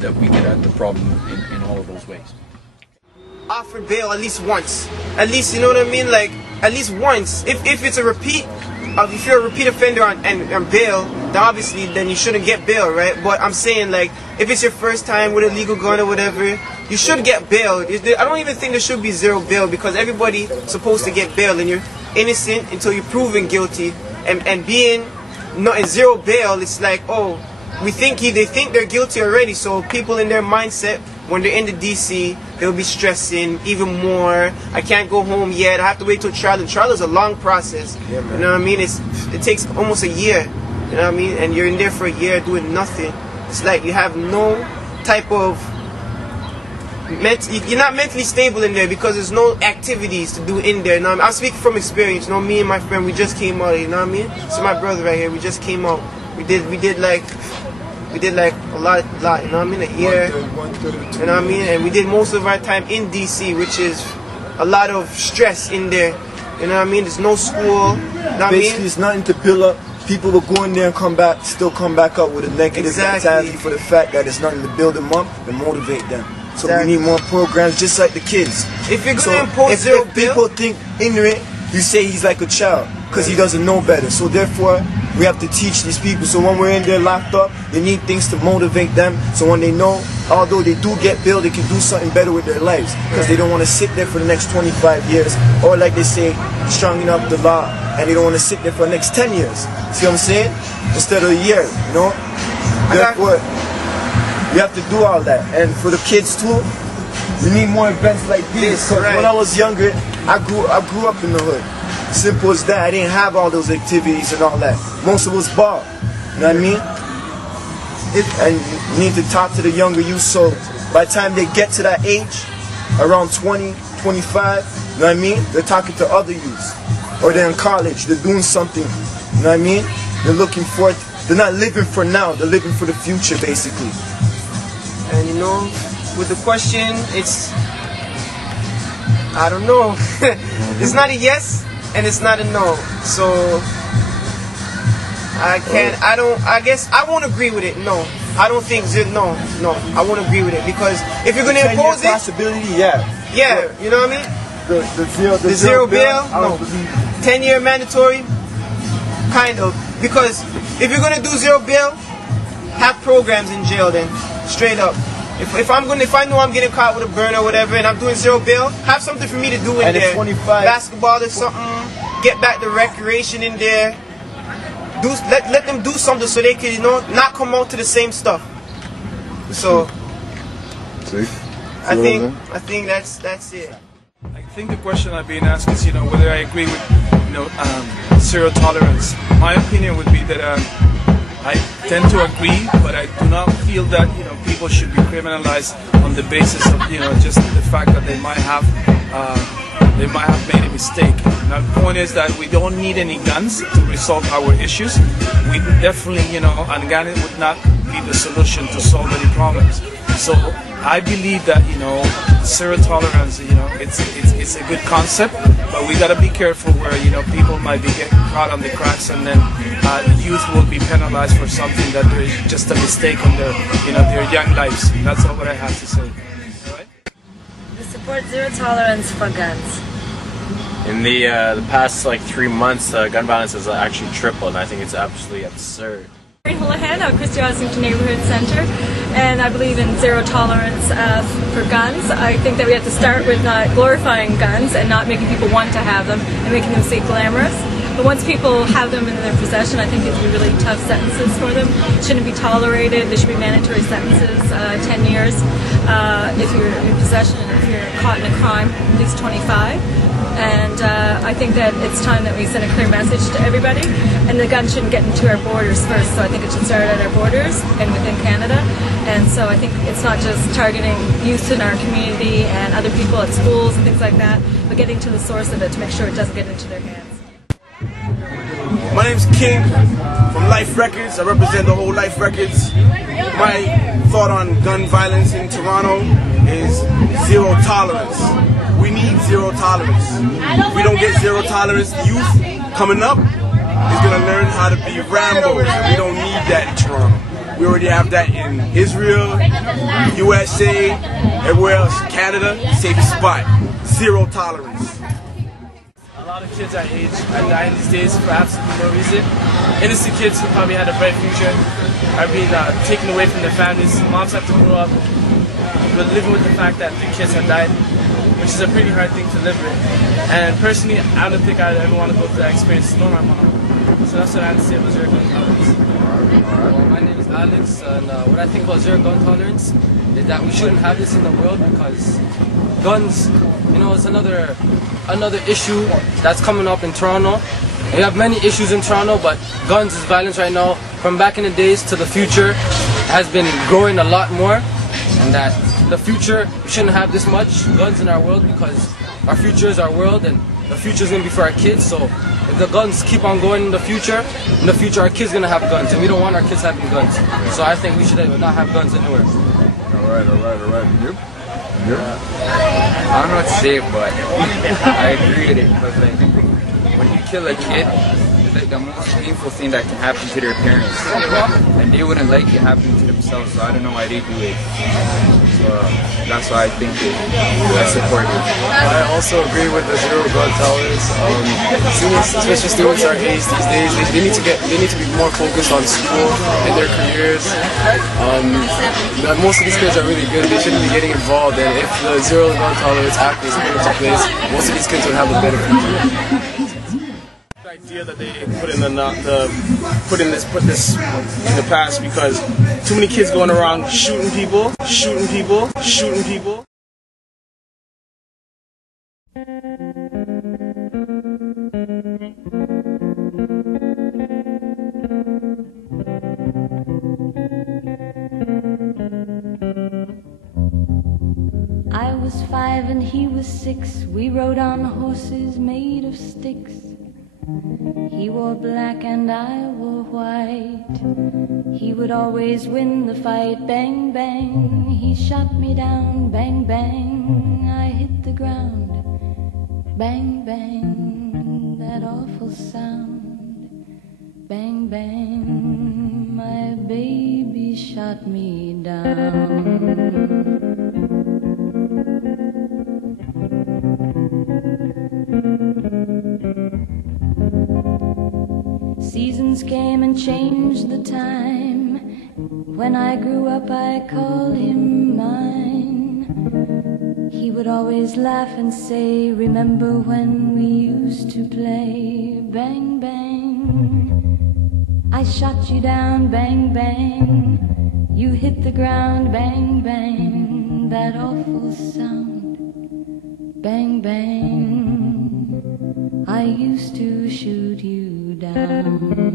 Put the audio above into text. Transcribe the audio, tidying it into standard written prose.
that we get at the problem in all of those ways. Offer bail at least once. At least, you know what I mean? Like, at least once. If it's a repeat, if you're a repeat offender on bail, then obviously then you shouldn't get bail, right? But I'm saying, like, if it's your first time with a legal gun or whatever, you should get bail. I don't even think there should be zero bail, because everybody's supposed to get bail, and you're innocent until you're proven guilty. And being not in zero bail, it's like, oh, they think they're guilty already. So people in their mindset, when they're in the DC, they'll be stressing even more. I can't go home yet. I have to wait till trial. And trial is a long process. Yeah, man. You know what I mean? It takes almost a year. You know what I mean? And you're in there for a year doing nothing. It's like you have no type of you're not mentally stable in there, because there's no activities to do in there. You know what I mean? I'm speaking from experience. You know, me and my friend, we just came out. You know what I mean? So my brother right here, we just came out. We did like a lot. You know what I mean? A year. You know what I mean? And we did most of our time in DC, which is a lot of stress in there. You know what I mean? There's no school. You know what Basically, I mean? it's nothing to build up. People will go in there and still come back up with a negative mentality for the fact that it's nothing to build them up and motivate them. So we need more programs just like the kids. If you're going to impose zero bail, people think ignorant, you say he's like a child because he doesn't know better. So therefore, we have to teach these people. So when we're in there locked up, they need things to motivate them. So when they know, although they do get bail, they can do something better with their lives, because they don't want to sit there for the next 25 years, or like they say, stronging up the law, and they don't want to sit there for the next 10 years. See what I'm saying? Instead of a year, you know? Therefore, we have to do all that. And for the kids too, we need more events like these. Because when I was younger, I grew up in the hood. Simple as that. I didn't have all those activities and all that. Most of us ball. You know what I mean? And you need to talk to the younger youth, so by the time they get to that age, around 20, 25, you know what I mean? They're talking to other youths. Or they're in college, they're doing something. You know what I mean? They're looking for it. They're not living for now, they're living for the future, basically. And you know, with the question, it's, I don't know. It's not a yes and it's not a no. So I guess I won't agree with it. No, I don't think no, I won't agree with it, because if you're gonna impose it, possibility, yeah, you know what I mean? The zero bail, no. 10-year mandatory, kind of, because if you're gonna do zero bail, have programs in jail then, straight up. If I know I'm getting caught with a burn or whatever, and I'm doing zero bail, have something for me to do in there. 25. Basketball or something. Get back the recreation in there. Let them do something so they can, you know, not come out to the same stuff. So I think that's it. I think the question I've been asked is, you know, whether I agree with, you know, zero tolerance. My opinion would be that I tend to agree, but I do not feel that, you know, people should be criminalized on the basis of, you know, just the fact that they might have made a mistake. Now, the point is that we don't need any guns to resolve our issues. We definitely, you know, and gun would not be the solution to solve any problems. So I believe that, you know, zero tolerance, you know, it's a good concept, but we got to be careful where, you know, people might be getting caught on the cracks, and then youth will be penalized for something that there is just a mistake on their, you know, their young lives. That's all what I have to say. All right? I support zero tolerance for guns. In the past like 3 months, gun violence has actually tripled, and I think it's absolutely absurd. Houlihan of Christy Ossington Neighborhood Center, and I believe in zero tolerance for guns. I think that we have to start with not glorifying guns and not making people want to have them and making them seem glamorous. But once people have them in their possession, I think it would be really tough sentences for them. It shouldn't be tolerated. There should be mandatory sentences, 10 years if you're in possession, and if you're caught in a crime, at least 25. And I think that it's time that we send a clear message to everybody, and the gun shouldn't get into our borders first, so I think it should start at our borders and within Canada. And so I think it's not just targeting youth in our community and other people at schools and things like that, but getting to the source of it to make sure it doesn't get into their hands. My name's King from Life Records. I represent the whole Life Records. My thought on gun violence in Toronto is zero tolerance. We need zero tolerance. If we don't get zero tolerance, the youth coming up is going to learn how to be Rambo. We don't need that in Toronto. We already have that in Israel, USA, everywhere else, Canada, safest spot. Zero tolerance. A lot of kids our age are dying these days for absolutely no reason. Innocent kids who probably had a bright future are being taken away from their families. Moms have to grow up living with the fact that their kids have died, which is a pretty hard thing to live with. And personally, I don't think I'd ever want to go through that experience, nor my mom. So that's what I have to say about zero gun tolerance. Well, my name is Alex, and what I think about zero gun tolerance is that we shouldn't have this in the world because guns, you know, it's another issue that's coming up in Toronto. We have many issues in Toronto, but guns is violence right now. From back in the days to the future has been growing a lot more, and that the future we shouldn't have this much guns in our world because our future is our world and the future is going to be for our kids. So if the guns keep on going in the future our kids are going to have guns, and we don't want our kids having guns. So I think we should not have guns anywhere. Alright. And you? I don't know what to say, but I agree with it because like when you kill a kid, it's like the most painful thing that can happen to their parents, and they wouldn't like it happening to themselves. So I don't know why they do it. So that's why I think I support it. I also agree with the zero gun tolerance. Students, especially students our age these days, they need to be more focused on school and their careers. Most of these kids are really good. They shouldn't be getting involved. And if the zero gun tolerance act is put into place, most of these kids would have a better future. The idea that they put this in the past because too many kids going around shooting people. I was 5 and he was 6. We rode on horses made of sticks. He wore black and I wore white. He would always win the fight. Bang, bang, he shot me down. Bang, bang, I hit the ground. Bang, bang, that awful sound. Bang, bang, my baby shot me down. Seasons came and changed the time. When I grew up I called him mine. He would always laugh and say, remember when we used to play? Bang, bang, I shot you down. Bang, bang, you hit the ground. Bang, bang, that awful sound. Bang, bang, I used to shoot you down.